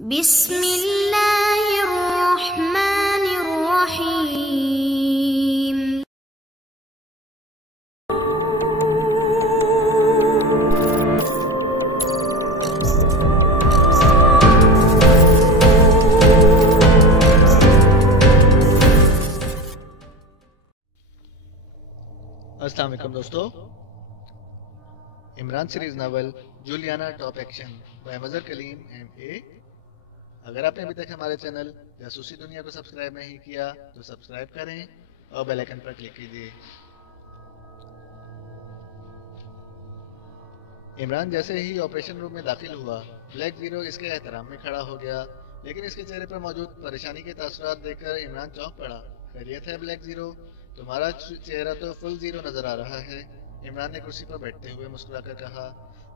بسم اللہ الرحمن الرحیم۔ السلام علیکم دوستو، Imran series novel Juliana top action by Mazhar Kaleem M A. اگر آپ نے ابھی تک ہمارے چینل جاسوسی دنیا کو سبسکرائب نہیں کیا تو سبسکرائب کریں اور بیل آئیکن پر کلک کیجیے۔ عمران جیسے ہی آپریشن روم میں داخل ہوا، بلیک زیرو اس کے احترام میں کھڑا ہو گیا، لیکن اس کے چہرے پر موجود پریشانی کے تاثرات دیکھ کر عمران چونک پڑا۔ خیریت ہے بلیک زیرو؟ تمہارا چہرہ تو فل زیرو نظر آ رہا ہے، عمران نے کرسی پر بیٹھتے ہوئے مسکرا کر کہا۔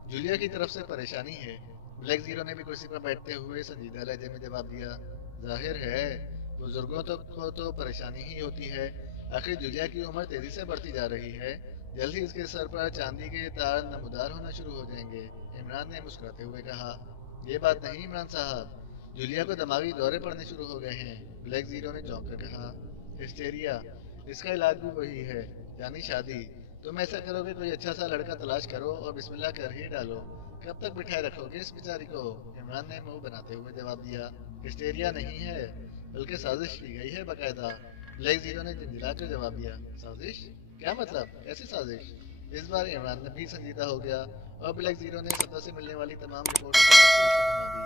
جولیا کی طرف سے پریشانی ہے، بلیک زیرو نے بھی کرسی پر بیٹھتے ہوئے سنجیدہ لہجے میں جواب دیا۔ ظاہر ہے بزرگوں کو تو پریشانی ہی ہوتی ہے، آخر جولیا کی عمر تیزی سے بڑھتی جا رہی ہے، جلد ہی اس کے سر پر چاندی کے تار نمودار ہونا شروع ہو جائیں گے، عمران نے مسکراتے ہوئے کہا۔ یہ بات نہیں عمران صاحب، جولیا کو دماغی دورے پڑنے شروع ہو گئے ہیں، بلیک زیرو نے چونک کر کہا۔ ہسٹیریا، اس کا علاج بھی وہی ہے، یعنی شادی۔ تم ایسا کرو گے کوئی اچھا سا لڑکا تلاش کرو اور بسم اللہ کر ہی ڈالو۔ کب تک بٹھائے رکھو گے اس بیچاری کو؟ عمران نے منہ بناتے ہوئے جواب دیا۔ ہسٹیریا نہیں ہے، بلکہ سازش کی گئی ہے باقاعدہ، بلیک زیرو نے جھنجھلا کر جواب دیا۔ سازش؟ کیا مطلب؟ کیسی سازش؟ اس بار عمران بھی سنجیدہ ہو گیا اور بلیک زیرو نے صفدر سے ملنے والی تمام رپورٹوں کو تفصیل سے سنا دی،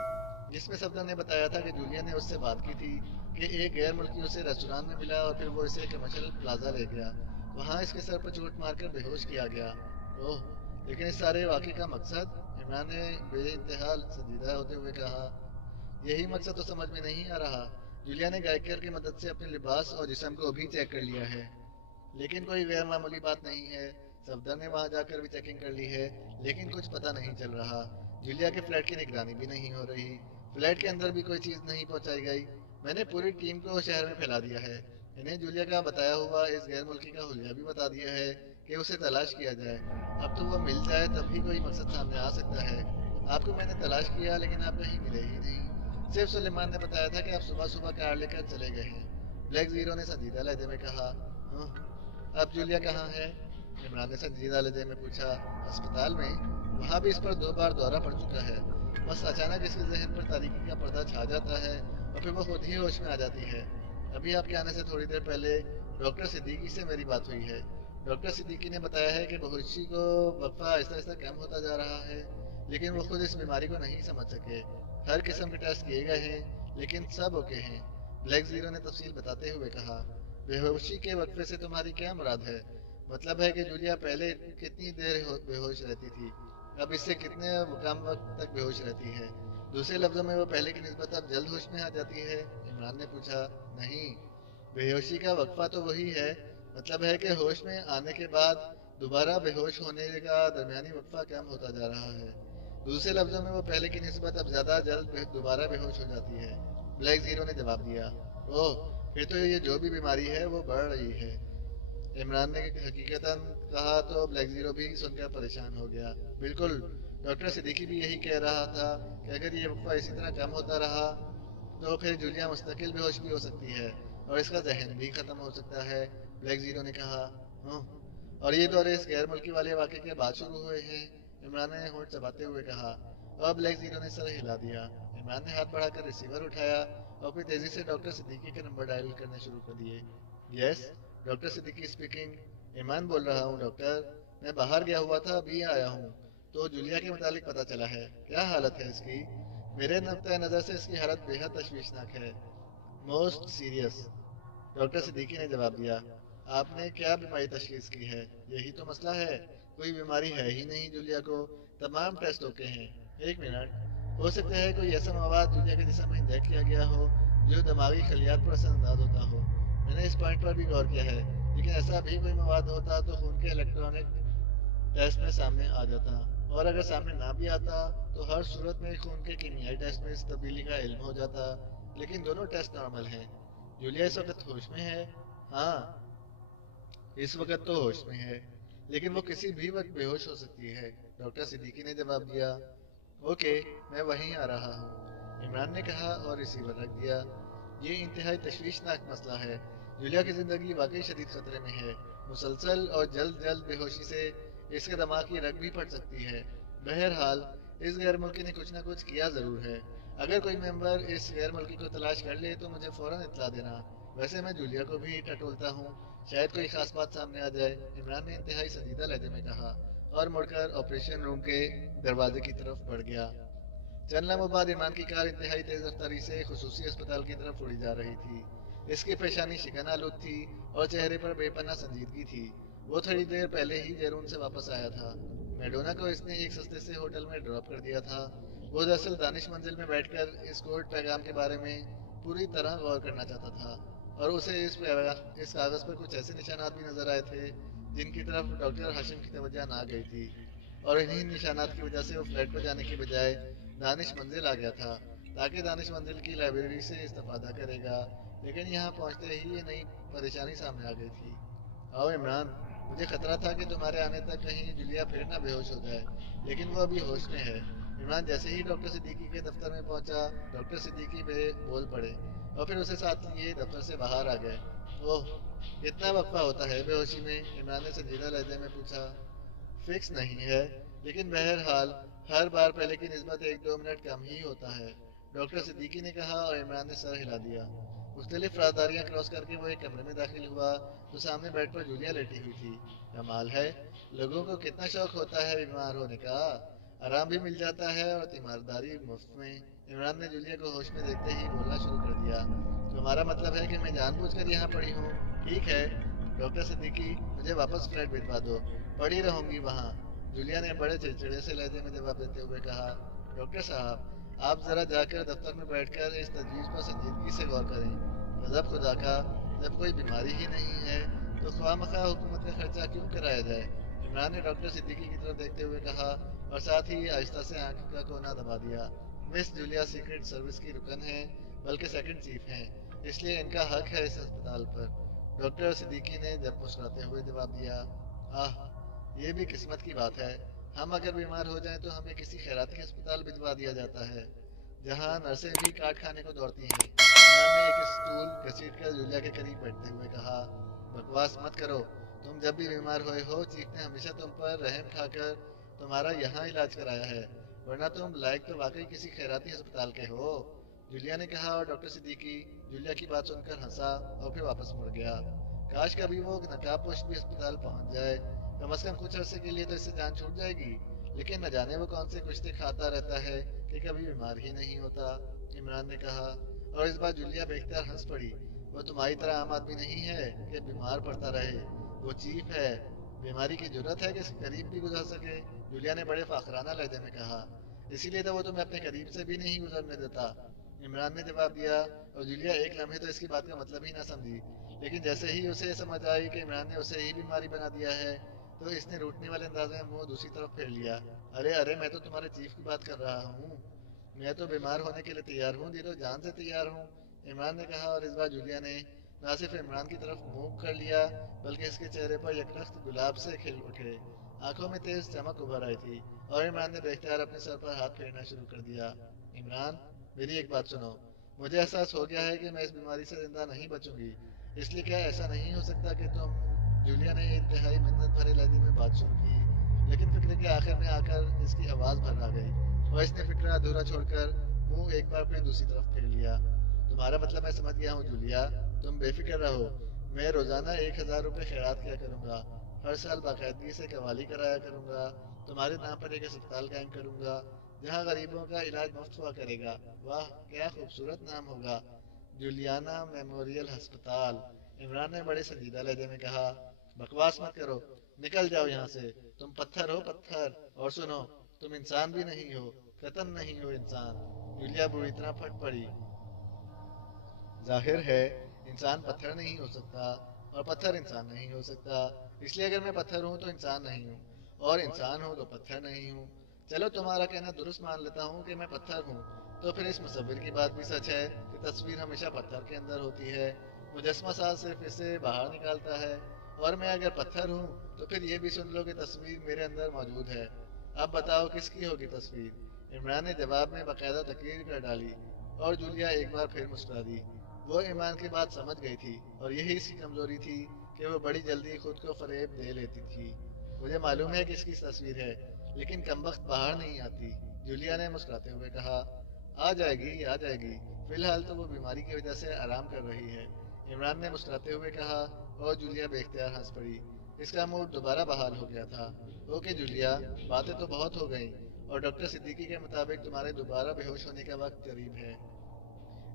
جس میں صفدر نے بتایا تھا کہ جولیا نے اس سے بات کی تھی کہ ایک غیر ملکی اسے ریسٹوران میں ملا اور پھر وہ اسے کمرشل پلازا لے گیا، وہاں اس کے سر پر چوٹ مار کر بے ہوش کیا گیا۔ اوہ، لیکن اس سارے واقعے کا مقصد؟ عمران نے بے انتہا سنجیدہ ہوتے ہوئے کہا۔ یہی مقصد تو سمجھ میں نہیں آ رہا۔ جولیا نے گائیکر کی مدد سے اپنے لباس اور جسم کو بھی چیک کر لیا ہے، لیکن کوئی غیر معمولی بات نہیں ہے۔ صفدر نے وہاں جا کر بھی چیکنگ کر لی ہے، لیکن کچھ پتہ نہیں چل رہا۔ جولیا کے فلیٹ کی نگرانی بھی نہیں ہو رہی، فلیٹ کے اندر بھی کوئی چیز نہیں پہنچائی گئی۔ میں نے پوری ٹیم کو شہر میں پھیلا دیا ہے، انہیں جولیا کا بتایا ہوا اس غیر ملکی کا حلیہ بھی بتا دیا ہے کہ اسے تلاش کیا جائے، اب تو وہ مل جائے تب ہی کوئی مقصد سامنے آ سکتا ہے۔ آپ کو میں نے تلاش کیا لیکن آپ کہیں ملے ہی نہیں، صرف سلیمان نے بتایا تھا کہ آپ صبح صبح کار لے کر چلے گئے ہیں، بلیک زیرو نے سنجیدہ لہجے میں کہا۔ اب جولیا کہاں ہے؟ عمران نے سنجیدہ لہجے میں پوچھا۔ ہسپتال میں، وہاں بھی اس پر 2 بار دورہ پڑ چکا ہے، بس اچانک اس کے ذہن پر تاریکی کا پردہ چھا جاتا ہے اور پھر وہ خود ہی ہوش میں آ جاتی ہے۔ ابھی آپ کے آنے سے تھوڑی دیر پہلے ڈاکٹر صدیقی سے میری بات ہوئی ہے، ڈاکٹر صدیقی نے بتایا ہے کہ بہوشی کو وقفہ آہستہ آہستہ کم ہوتا جا رہا ہے، لیکن وہ خود اس بیماری کو نہیں سمجھ سکے۔ ہر قسم کے ٹیسٹ کیے گئے ہیں لیکن سب اوکے ہیں، بلیک زیرو نے تفصیل بتاتے ہوئے کہا۔ بے ہوشی کے وقفے سے تمہاری کیا مراد ہے؟ مطلب ہے کہ جولیا پہلے کتنی دیر بے ہوش رہتی تھی، اب اس سے کتنے کم وقت تک بے ہوش رہتی ہے؟ دوسرے لفظوں میں وہ پہلے کی نسبت اب جلد ہوش میں آ جاتی ہے؟ عمران نے پوچھا۔ نہیں، بے ہوشی کا وقفہ تو وہی ہے، مطلب ہے کہ ہوش میں آنے کے بعد دوبارہ بے ہوش ہونے کا درمیانی وقفہ کم ہوتا جا رہا ہے، دوسرے لفظوں میں وہ پہلے کی نسبت اب زیادہ جلد دوبارہ بے ہوش ہو جاتی ہے، بلیک زیرو نے جواب دیا۔ اوہ، پھر تو یہ جو بھی بیماری ہے وہ بڑھ رہی ہے، عمران نے حقیقتاً کہا تو بلیک زیرو بھی سن کر پریشان ہو گیا۔ بالکل، ڈاکٹر صدیقی بھی یہی کہہ رہا تھا کہ اگر یہ وقفہ اسی طرح کم ہوتا رہا تو پھر جولیا مستقل بے ہوش بھی ہو سکتی ہے اور اس کا ذہن بھی ختم ہو سکتا ہے، بلیک زیرو نے کہا۔ اور یہ دورے اس غیر ملکی والے واقعے کے بعد شروع ہوئے ہیں، عمران نے ہونٹ چباتے ہوئے کہا، اور بلیک زیرو نے سر ہلا دیا۔ عمران نے ہاتھ بڑھا کر ریسیور اٹھایا اور پھر تیزی سے ڈاکٹر صدیقی کے نمبر ڈائل کرنے شروع کر دیے۔ یس، ڈاکٹر صدیقی اسپیکنگ، ایمان بول رہا ہوں ڈاکٹر، میں باہر گیا ہوا تھا، ابھی آیا ہوں، تو جولیا کے متعلق پتہ چلا ہے۔ کیا حالت ہے اس کی؟ میرے نقطۂ نظر سے اس کی حالت بے حد تشویشناک ہے، موسٹ سیریس، ڈاکٹر صدیقی نے جواب دیا۔ آپ نے کیا بیماری تشخیص کی ہے؟ یہی تو مسئلہ ہے، کوئی بیماری ہے ہی نہیں جولیا کو، تمام ٹیسٹ اوکے ہیں۔ ایک منٹ، ہو سکتا ہے کوئی ایسا مواد جولیا کے جسم میں انجیکٹ کیا گیا ہو جو دماغی خلیات پر اثر انداز ہوتا ہو، میں نے اس پوائنٹ پر بھی غور کیا ہے، لیکن ایسا بھی کوئی مواد ہوتا تو خون کے الیکٹرانک ٹیسٹ میں سامنے آ جاتا، اور اگر سامنے نہ بھی آتا تو ہر صورت میں خون کے کیمیائی ٹیسٹ میں اس تبدیلی کا علم ہو جاتا، لیکن دونوں ٹیسٹ نارمل ہیں۔ جولیا اس وقت ہوش میں ہے؟ ہاں، اس وقت تو ہوش میں ہے، لیکن وہ کسی بھی وقت بے ہوش ہو سکتی ہے، ڈاکٹر صدیقی نے جواب دیا۔ اوکے، میں وہیں آ رہا ہوں، عمران نے کہا اور ریسیور رکھ دیا۔ یہ انتہائی تشویشناک مسئلہ ہے۔ جولیا کی زندگی واقعی شدید خطرے میں ہے۔ مسلسل اور جلد بے ہوشی سے اس کے دماغ کی رگ بھی پھٹ سکتی ہے۔ بہرحال اس غیر ملکی نے کچھ نہ کچھ کیا ضرور ہے۔ اگر کوئی ممبر اس غیر ملکی کو تلاش کر لے تو مجھے فوراً اطلاع دینا۔ ویسے میں جولیا کو بھی ٹٹولتا ہوں، شاید کوئی خاص بات سامنے آ جائے، عمران نے انتہائی سنجیدہ لہجے میں کہا اور مڑ کر آپریشن روم کے دروازے کی طرف بڑھ گیا۔ چند لمحوں بعد عمران کی کار انتہائی تیز رفتاری سے خصوصی اسپتال کی طرف اڑی جا رہی تھی۔ اس کی پیشانی شکن آلود تھی اور چہرے پر بے پناہ سنجیدگی تھی۔ وہ تھوڑی دیر پہلے ہی جیرون سے واپس آیا تھا۔ میڈونا کو اس نے ایک سستے سے ہوٹل میں ڈراپ کر دیا تھا۔ وہ دراصل دانش منزل میں بیٹھ کر اس کوڈ پیغام کے بارے میں پوری طرح غور کرنا چاہتا تھا اور اسے اس کاغذ پر کچھ ایسے نشانات بھی نظر آئے تھے جن کی طرف ڈاکٹر ہاشم کی توجہ نہ گئی تھی، اور انہی نشانات کی وجہ سے وہ فلیٹ پر جانے کی بجائے دانش منزل آ گیا تھا تاکہ دانش منزل کی لائبریری سے استفادہ کرے گا، لیکن یہاں پہنچتے ہی یہ نئی پریشانی سامنے آ گئی تھی۔ آؤ عمران، مجھے خطرہ تھا کہ تمہارے آنے تک کہیں جولیا پھر نہ بے ہوش ہو جائے، لیکن وہ ابھی ہوش میں ہے۔ عمران جیسے ہی ڈاکٹر صدیقی کے دفتر میں پہنچا، ڈاکٹر صدیقی بول پڑے اور پھر اسے ساتھ لیے دفتر سے باہر آ گئے۔ اوہ، کتنا وقفہ ہوتا ہے بے ہوشی میں؟ عمران نے سنجیدہ لہجے میں پوچھا۔ فکس نہیں ہے، لیکن بہرحال ہر بار پہلے کی نسبت 1-2 منٹ کم ہی ہوتا ہے، ڈاکٹر صدیقی نے کہا اور عمران نے سر ہلا دیا۔ مختلف رازداریاں کراس کر کے وہ ایک کمرے میں داخل ہوا تو سامنے بیڈ پر جولیا لیٹی ہوئی تھی۔ کمال ہے، لوگوں کو کتنا شوق ہوتا ہے بیمار ہونے کا، آرام بھی مل جاتا ہے اور تیمارداری مفت میں۔ عمران نے جولیا کو ہوش میں دیکھتے ہی بولنا شروع کر دیا۔ تمہارا مطلب ہے کہ میں جان بوجھ کر یہاں پڑی ہوں؟ ٹھیک ہے ڈاکٹر صدیقی، مجھے واپس فلیٹ بھجوا دو، پڑی رہوں گی وہاں، جولیا نے بڑے چڑچڑے سے لہجے میں جواب دیتے ہوئے کہا۔ ڈاکٹر صاحب، آپ ذرا جا کر دفتر میں بیٹھ کر اس تجویز پر سنجیدگی سے غور کریں۔ غضب خدا کا، جب کوئی بیماری ہی نہیں ہے تو خواہ مخواہ حکومت کا خرچہ کیوں کرایا جائے؟ عمران نے ڈاکٹر صدیقی کی طرف دیکھتے ہوئے کہا اور ساتھ ہی آہستہ سے آنکھ کا کونا دبا دیا۔ مس جولیا سیکرٹ سروس کی رکن ہیں، بلکہ سیکنڈ چیف ہیں، اس لیے ان کا حق ہے اس اسپتال پر، ڈاکٹر صدیقی نے جب مسکراتے ہوئے جواب دیا۔ آہ، یہ بھی قسمت کی بات ہے، ہم اگر بیمار ہو جائیں تو ہمیں کسی خیراتی اسپتال بھجوا دیا جاتا ہے جہاں نرسیں بھی کاٹ کھانے کو دوڑتی ہیں۔ عمران نے ایک اسٹول گھسیٹ کر جولیا کے قریب بیٹھتے ہوئے کہا۔ بکواس مت کرو، تم جب بھی بیمار ہوئے ہو چیف نے ہمیشہ تم پر رحم کھا کر تمہارا یہاں علاج کرایا ہے، ورنہ تم لائق تو واقعی کسی خیراتی اسپتال کے ہو، جولیا نے کہا اور ڈاکٹر صدیقی جولیا کی بات سن کر ہنسا اور پھر واپس مڑ گیا۔ کاش کبھی وہ نقاب پوش بھی اسپتال پہنچ جائے، کم از کم کچھ عرصے کے لیے تو اس سے جان چھوٹ جائے گی، لیکن نہ جانے وہ کون سے کشتے کھاتا رہتا ہے کہ کبھی بیمار ہی نہیں ہوتا، عمران نے کہا اور اس بار جولیا بے اختیار ہنس پڑی۔ وہ تمہاری طرح عام آدمی نہیں ہے کہ بیمار پڑتا رہے، وہ چیف ہے، بیماری کی جرت ہے کہ اس کے قریب بھی گزر سکے، جولیا نے بڑے فاخرانہ لہجے میں کہا۔ اسی لیے تو وہ تمہیں اپنے قریب سے بھی نہیں گزرنے دیتا، عمران نے جواب دیا اور جولیا ایک لمحے تو اس کی بات کا مطلب ہی نہ سمجھی، لیکن جیسے ہی اسے سمجھ آئی کہ عمران نے اسے ہی بیماری بنا دیا ہے تو اس نے روٹنے والے انداز میں منہ دوسری طرف پھیر لیا۔ ارے میں تو تمہارے چیف کی بات کر رہا ہوں، میں تو بیمار ہونے کے لیے تیار ہوں، دل و جان سے تیار ہوں، عمران نے کہا اور اس بار جولیا نے نہ صرف عمران کی طرف منہ کر لیا بلکہ اس کے چہرے پر یک رخت گلاب سے کھل اٹھے، آنکھوں میں تیز چمک ابھر آئی تھی اور عمران نے بے اختیار اپنے سر پر ہاتھ پھیرنا شروع کر دیا۔ عمران، میری ایک بات سنو، مجھے احساس ہو گیا ہے کہ میں اس بیماری سے زندہ نہیں بچوں گی، اس لیے کیا ایسا نہیں ہو سکتا کہ تم، جولیا نے انتہائی منت بھرے لہجے میں بات شروع کی، لیکن فکر کے آخر میں آ کر اس کی آواز بھر آ گئی اور اس نے فکر ادھورا چھوڑ کر منہ ایک بار پھر دوسری طرف پھیر لیا۔ تمہارا مطلب میں سمجھ گیا ہوں جولیا، تم بے فکر رہو، میں روزانہ 1000 روپے خیرات کیا کروں گا، ہر سال باقاعدگی سے قوالی کرایا کروں گا، تمہارے نام پر ایک اسپتال قائم کروں گا جہاں غریبوں کا علاج مفت ہوا کرے گا۔ واہ، کیا خوبصورت نام ہوگا، جولیانا میموریل ہسپتال، عمران نے بڑے سنجیدہ لہجے میں کہا۔ بکواس مت کرو، نکل جاؤ یہاں سے، تم پتھر ہو پتھر، اور سنو، تم انسان بھی نہیں ہو، قطعاً نہیں ہو انسان، جولیا بری طرح پھٹ پڑی۔ ظاہر ہے انسان پتھر نہیں ہو سکتا اور پتھر انسان نہیں ہو سکتا، اس لیے اگر میں پتھر ہوں تو انسان نہیں ہوں اور انسان ہوں تو پتھر نہیں ہوں۔ چلو تمہارا کہنا درست مان لیتا ہوں کہ میں پتھر ہوں، تو پھر اس مصور کی بات بھی سچ ہے کہ تصویر ہمیشہ پتھر کے اندر ہوتی ہے، مجسمہ ساز صرف اسے باہر نکالتا ہے، اور میں اگر پتھر ہوں تو پھر یہ بھی سن لو کہ تصویر میرے اندر موجود ہے۔ اب بتاؤ کس کی ہوگی تصویر؟ عمران نے جواب میں باقاعدہ تقریر کر ڈالی اور جولیا ایک بار پھر مسکرا دی۔ وہ عمران کی بات سمجھ گئی تھی اور یہی اس کی کمزوری تھی کہ وہ بڑی جلدی خود کو فریب دے لیتی تھی۔ مجھے معلوم ہے کہ اس کی تصویر ہے لیکن کمبخت باہر نہیں آتی، جولیا نے مسکراتے ہوئے کہا۔ آ جائے گی، فی الحال تو وہ بیماری کی وجہ سے آرام کر رہی ہے، عمران نے مسکراتے ہوئے کہا اور جولیا بے اختیار ہنس پڑی۔ اس کا موڈ دوبارہ بحال ہو گیا تھا۔ اوکے جولیا، باتیں تو بہت ہو گئیں اور ڈاکٹر صدیقی کے مطابق تمہارے دوبارہ بے ہوش ہونے کا وقت قریب ہے،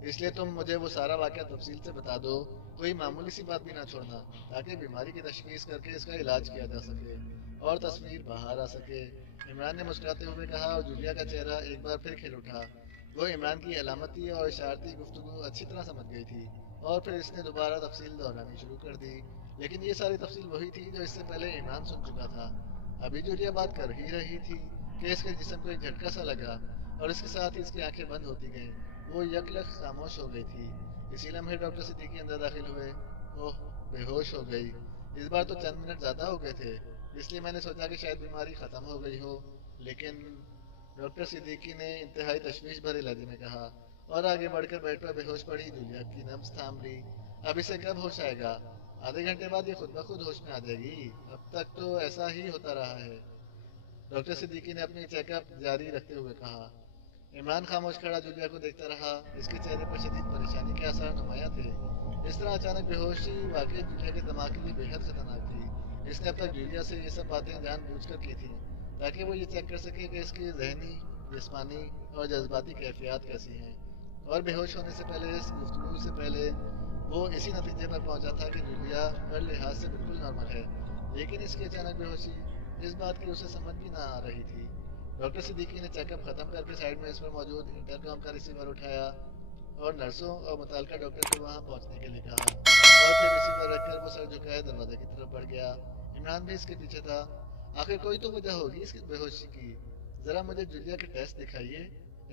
اس لیے تم مجھے وہ سارا واقعہ تفصیل سے بتا دو، کوئی معمولی سی بات بھی نہ چھوڑنا، تاکہ بیماری کی تشخیص کر کے اس کا علاج کیا جا سکے اور تصویر باہر آ سکے، عمران نے مسکراتے ہوئے کہا اور جولیا کا چہرہ ایک بار پھر کھل اٹھا۔ وہ عمران کی علامتی اور اشارتی گفتگو اچھی طرح سمجھ گئی تھی اور پھر اس نے دوبارہ تفصیل دہرانی شروع کر دی، لیکن یہ ساری تفصیل وہی تھی جو اس سے پہلے عمران سن چکا تھا۔ ابھی جولیا بات کر ہی رہی تھی کہ اس کے جسم کو ایک جھٹکا سا لگا اور اس کے ساتھ ہی اس کی آنکھیں بند ہوتی گئیں، وہ یکلخت خاموش ہو گئی تھی۔ اسی لمحے ڈاکٹر صدیقی اندر داخل ہوئے۔ اوہ، بے ہوش ہو گئی، اس بار تو چند منٹ زیادہ ہو گئے تھے، اس لیے میں نے سوچا کہ شاید بیماری ختم ہو گئی ہو، لیکن ڈاکٹر صدیقی نے انتہائی تشویش بھرے لہجے میں کہا اور آگے بڑھ کر بیڈ پر بے ہوش پڑی جولیا کی نبض تھام لی۔ اب اسے کب ہوش آئے گا؟ آدھے گھنٹے بعد یہ خود بخود ہوش میں آ جائے گی، اب تک تو ایسا ہی ہوتا رہا ہے، ڈاکٹر صدیقی نے اپنی چیک اپ جاری رکھتے ہوئے کہا۔ عمران خاموش کھڑا جولیا کو دیکھتا رہا، اس کے چہرے پر شدید پریشانی کے آثار نمایاں تھے۔ اس طرح اچانک بے ہوشی واقعی جولیا کے دماغ کے لیے بے حد خطرناک تھی۔ اس نے اب تک جولیا سے یہ سب باتیں جان بوجھ کر کی تھیں تاکہ وہ یہ چیک کر سکے کہ اس کی ذہنی، جسمانی اور جذباتی کیفیات کیسی ہیں، اور بے ہوش ہونے سے پہلے، اس گفتگو سے پہلے، وہ اسی نتیجے پر پہنچا تھا کہ جولیا ہر لحاظ سے بالکل نارمل ہے، لیکن اس کی اچانک بے ہوشی، اس بات کی اسے سمجھ بھی نہ آ رہی تھی۔ ڈاکٹر صدیقی نے چیک اپ ختم کر کے سائڈ میں اس پر موجود انٹر کام کا ریسیور اٹھایا اور نرسوں اور متعلقہ ڈاکٹر کو وہاں پہنچنے کے لیے کہا، اور پھر ریسیور رکھ کر وہ سر جھکائے دروازے کی طرف بڑھ گیا۔ عمران بھی اس کے پیچھے تھا۔ آخر کوئی تو وجہ ہوگی اس کی بے ہوشی کی، ذرا مجھے جولیا کے ٹیسٹ دکھائیے،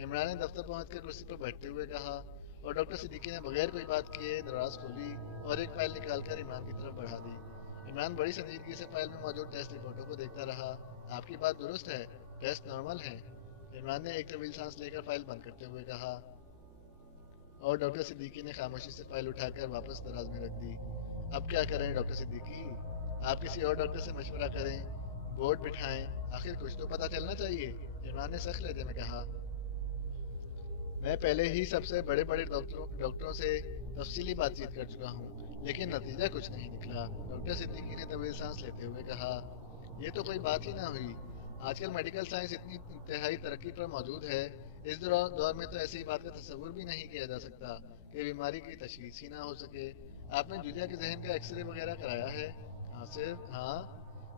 عمران نے دفتر پہنچ کر کرسی پر بیٹھتے ہوئے کہا، اور ڈاکٹر صدیقی نے بغیر کوئی بات کیے دراز کھولی اور ایک فائل نکال کر عمران کی طرف بڑھا دی۔ عمران بڑی سنجیدگی سے فائل میں موجود ٹیسٹ رپورٹوں کو دیکھتا رہا۔ آپ کی بات درست ہے، ٹیسٹ نارمل ہیں، عمران نے ایک طویل سانس لے کر فائل بند کرتے ہوئے کہا، اور ڈاکٹر صدیقی نے خاموشی سے فائل اٹھا کر واپس دراز میں رکھ دی۔ اب کیا کریں ڈاکٹر صدیقی؟ آپ کسی اور ڈاکٹر سے مشورہ کریں، بورڈ بٹھائیں، آخر کچھ تو پتہ چلنا چاہیے، عمران نے سخت لہجے میں کہا۔ میں پہلے ہی سب سے بڑے بڑے ڈاکٹروں سے تفصیلی بات چیت کر چکا ہوں، لیکن نتیجہ کچھ نہیں نکلا، ڈاکٹر صدیقی نے طویل سانس لیتے ہوئے کہا۔ یہ تو کوئی بات ہی نہ ہوئی، آج کل میڈیکل سائنس اتنی انتہائی ترقی پر موجود ہے، اس دور میں تو ایسی بات کا تصور بھی نہیں کیا جا سکتا کہ بیماری کی تشخیص ہی نہ ہو سکے۔ آپ نے جولیا کے ذہن کا ایکس رے وغیرہ کرایا ہے؟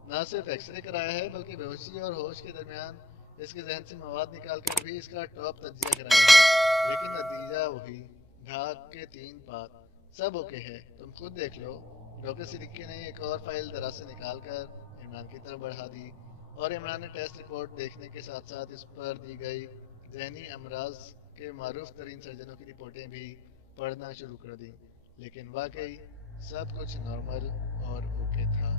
نہ صرف ایکس رے کرایا ہے بلکہ بے ہوشی اور ہوش کے درمیان اس کے ذہن سے مواد نکال کر بھی اس کا ٹاپ تجزیہ کرایا ہے، لیکن نتیجہ وہی، ڈھاک کے 3 پات، سب اوکے ہے، تم خود دیکھ لو۔ ڈاکٹر صدیقی نے ایک اور فائل دراز سے نکال کر عمران کی طرف بڑھا دی، اور عمران نے ٹیسٹ رپورٹ دیکھنے کے ساتھ ساتھ اس پر دی گئی ذہنی امراض کے معروف ترین سرجنوں کی رپورٹیں بھی پڑھنا شروع کر دیں، لیکن واقعی سب کچھ نارمل اور اوکے تھا۔